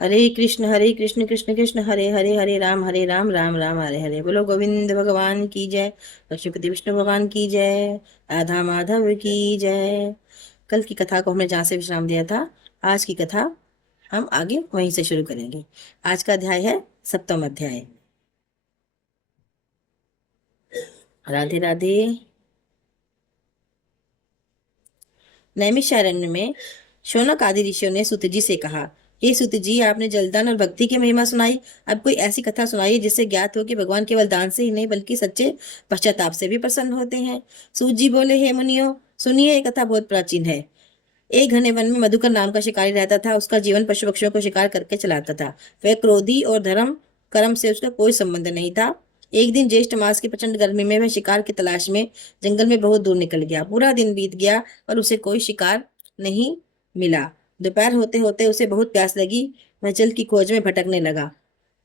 हरे कृष्ण कृष्ण कृष्ण हरे हरे, हरे राम राम हरे हरे। बोलो गोविंद भगवान की जय, पशुपति विष्णु भगवान की जय, राधा माधव की जय। कल की कथा को हमने जहाँ से विश्राम दिया था, आज की कथा हम आगे वहीं से शुरू करेंगे। आज का अध्याय है सप्तम अध्याय। राधे राधे। नैमिषारण्य में शौनक आदि ऋषियों ने सूत जी से कहा, हे सूत जी, आपने जलदान और भक्ति की महिमा सुनाई, अब कोई ऐसी कथा सुनाइए जिससे ज्ञात हो कि भगवान केवल दान से ही नहीं बल्कि सच्चे पश्चाताप से भी प्रसन्न होते हैं। सूत जी बोले, हे मुनियो, सुनिए, ये कथा बहुत प्राचीन है। एक घने वन में मधुकर नाम का शिकारी रहता था। उसका जीवन पशु पक्षियों को शिकार करके चलाता था। वह क्रोधी और धर्म कर्म से उसका कोई संबंध नहीं था। एक दिन ज्येष्ठ मास की प्रचंड गर्मी में वह शिकार की तलाश में जंगल में बहुत दूर निकल गया। पूरा दिन बीत गया और उसे कोई शिकार नहीं मिला। दोपहर होते होते उसे बहुत प्यास लगी। वह जल की खोज में भटकने लगा।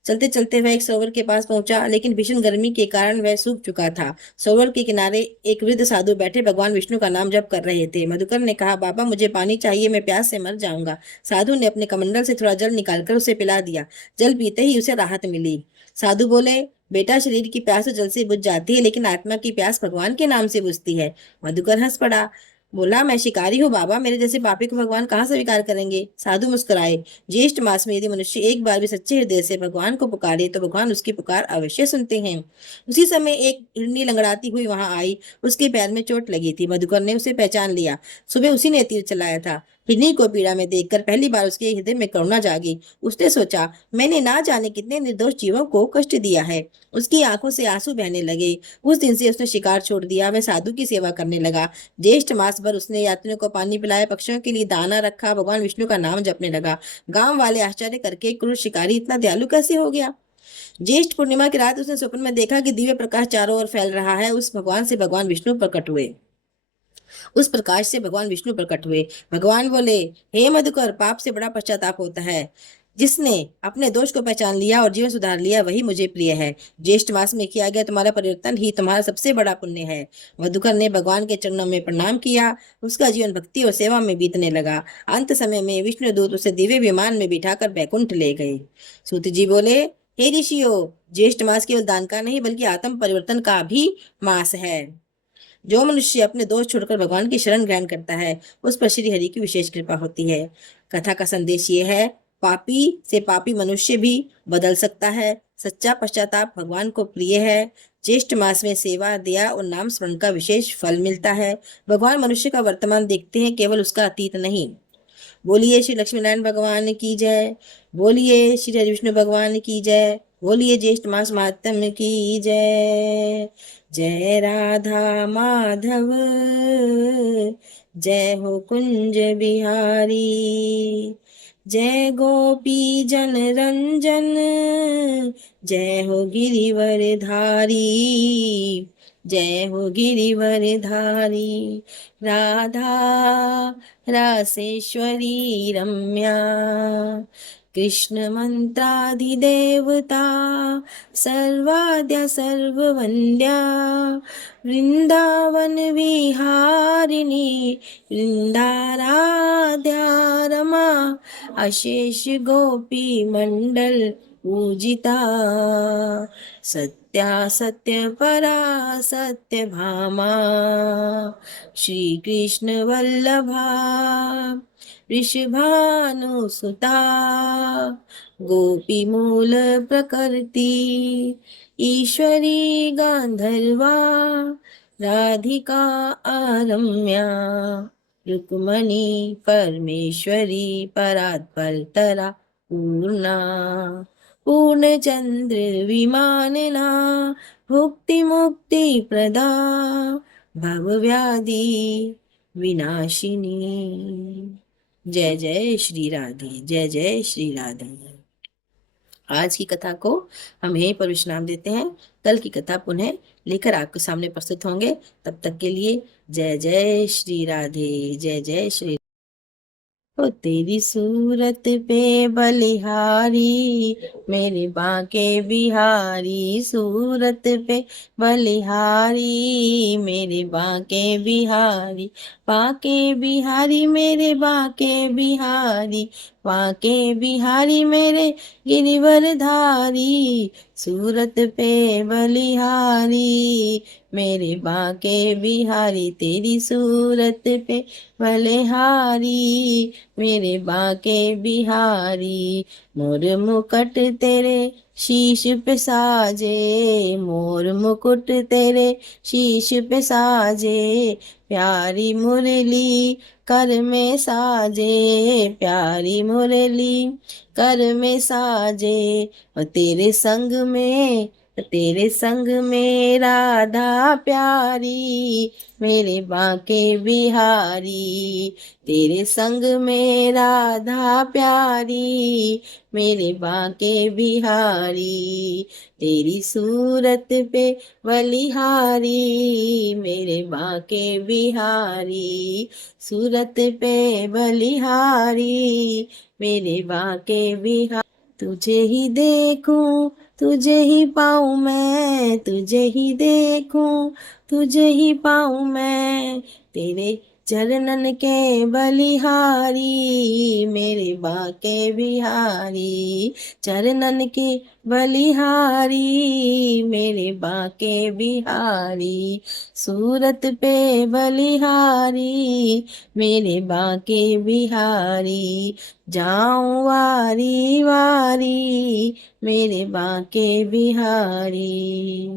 चलते चलते वह एक सरोवर के पास पहुंचा, लेकिन भीषण गर्मी के कारण वह सूख चुका था। सरोवर के किनारे एक वृद्ध साधु बैठे भगवान विष्णु का नाम जप कर रहे थे। मधुकर ने कहा, बाबा, मुझे पानी चाहिए, मैं प्यास से मर जाऊंगा। साधु ने अपने कमंडल से थोड़ा जल निकालकर उसे पिला दिया। जल पीते ही उसे राहत मिली। साधु बोले, बेटा, शरीर की प्यास तो जल से बुझ जाती है, लेकिन आत्मा की प्यास भगवान के नाम से बुझती है। मधुकर हंस पड़ा, बोला, मैं शिकारी हूँ बाबा, मेरे जैसे पापी को भगवान कहाँ से स्वीकार करेंगे। साधु मुस्कुराए। ज्येष्ठ मास में यदि मनुष्य एक बार भी सच्चे हृदय से भगवान को पुकारे तो भगवान उसकी पुकार अवश्य सुनते हैं। उसी समय एक हिरनी लंगड़ाती हुई वहां आई। उसके पैर में चोट लगी थी। मधुकर ने उसे पहचान लिया। सुबह उसी ने तीर चलाया था। हिरनी को पीड़ा में देखकर पहली बार उसके हृदय में करुणा जागी। उसने सोचा, मैंने ना जाने कितने निर्दोष जीवों को कष्ट दिया है। उसकी आंखों से आंसू बहने लगे। उस दिन से उसने शिकार छोड़ दिया। वह साधु की सेवा करने लगा। ज्येष्ठ मास भर उसने यात्रियों को पानी पिलाया, पक्षियों के लिए दाना रखा, भगवान विष्णु का नाम जपने लगा। गांव वाले आश्चर्य करके, क्रूर शिकारी इतना दयालु कैसे हो गया। ज्येष्ठ पूर्णिमा की रात उसने स्वप्न में देखा कि दिव्य प्रकाश चारों ओर फैल रहा है। उस भगवान से भगवान विष्णु प्रकट हुए। उस प्रकाश से भगवान विष्णु प्रकट हुए। भगवान बोले, हे मधुकर, पाप से बड़ा पश्चाताप होता है। जिसने अपने दोष को पहचान लिया और जीवन सुधार लिया वही मुझे प्रिय है। ज्येष्ठ मास में किया गया तुम्हारा परिवर्तन ही तुम्हारा सबसे बड़ा पुण्य है। मधुकर ने भगवान के चरणों में प्रणाम किया। उसका जीवन भक्ति और सेवा में बीतने लगा। अंत समय में विष्णु दूत उसे दिव्य विमान में बिठाकर बैकुंठ ले गए। सूत जी बोले, हे ऋषियों, ज्येष्ठ मास केवल दान का नहीं बल्कि आत्म परिवर्तन का भी मास है। जो मनुष्य अपने दोष छोड़कर भगवान की शरण ग्रहण करता है उस पर श्री हरि की विशेष कृपा होती है। कथा का संदेश ये है, पापी से पापी मनुष्य भी बदल सकता है। सच्चा पश्चाताप भगवान को प्रिय है। ज्येष्ठ मास में सेवा, दया और नाम स्मरण का विशेष फल मिलता है। भगवान मनुष्य का वर्तमान देखते हैं, केवल उसका अतीत नहीं। बोलिए श्री लक्ष्मी नारायण भगवान की जय। बोलिए श्री हरि विष्णु भगवान की जय। बोलिए ज्येष्ठ मास महात्म की जय। जय राधा माधव, जय हो कुंज बिहारी, जय गोपी जन रंजन, जय हो गिरिवर धारी, जय हो गिरिवर धारी। राधा रासेश्वरी रम्या, कृष्ण मंत्राधिदेवता, सर्वाद्या सर्ववन्द्या, वृंदावन विहारिणी, वृंदाराध्या रमा, अशेष गोपी मंडल पूजिता, सत्या सत्य परा सत्य भामा, श्री कृष्ण वल्लभा, ऋषभानुसुता, गोपी मूल प्रकृति, ईश्वरी गांधर्वा, राधिका आरम्या, रुक्मणी परमेश्वरी, परात्परतरा पूर्णा, पूर्णचंद्र विमानना, भुक्ति मुक्ति प्रदा, भवव्याधि विनाशिनी। जय जय श्री राधे, जय जय श्री राधे। आज की कथा को हम यहीं पर विश्राम देते हैं। कल की कथा पुनः लेकर आपके सामने प्रस्तुत होंगे। तब तक के लिए जय जय श्री राधे, जय जय श्री। ओ तेरी सूरत पे बलिहारी, मेरे बांके बिहारी, सूरत पे बलिहारी, मेरे बांके बिहारी, बांके बिहारी, मेरे बांके बिहारी, बांके बिहारी मेरे गिरिवर धारी, सूरत पे बलिहारी, मेरे बांके बिहारी तेरी सूरत पे बलिहारी, मेरे बांके बिहारी। मोर मुकुट तेरे शीश पे साजे, मोर मुकुट तेरे शीश पे साजे, प्यारी मुरली कर में साजे, प्यारी मुरली कर में साजे। और तेरे संग में राधा प्यारी, मेरे बांके बिहारी, तेरे संग में राधा प्यारी, मेरे बांके बिहारी। तेरी सूरत पे बलिहारी, मेरे बांके बिहारी, सूरत पे बलिहारी, मेरे बांके बिहारी। तुझे ही देखूं तुझे ही पाऊं मैं, तुझे ही देखूं तुझे ही पाऊं मैं, तेरे चरणन के बलिहारी, मेरे बांके बिहारी, चरणन के बलिहारी, मेरे बांके बिहारी, सूरत पे बलिहारी, मेरे बांके बिहारी। जाऊं वारी वारी, मेरे बांके बिहारी।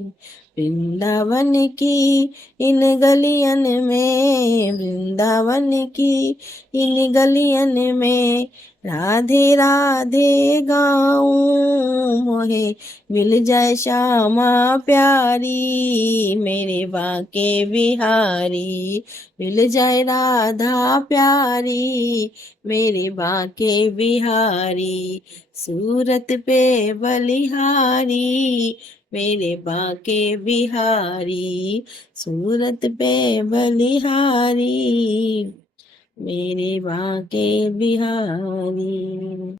वृंदावन की इन गलियन में, वृंदावन की इन गलियन में, राधे राधे गाऊं, मोहे मिल जाए श्यामा प्यारी, मेरे बांके बिहारी, मिल जाए राधा प्यारी, मेरे बांके बिहारी, सूरत पे बलिहारी, मेरे बांके बिहारी, सूरत पे बलिहारी, मेरे बांके बिहारी।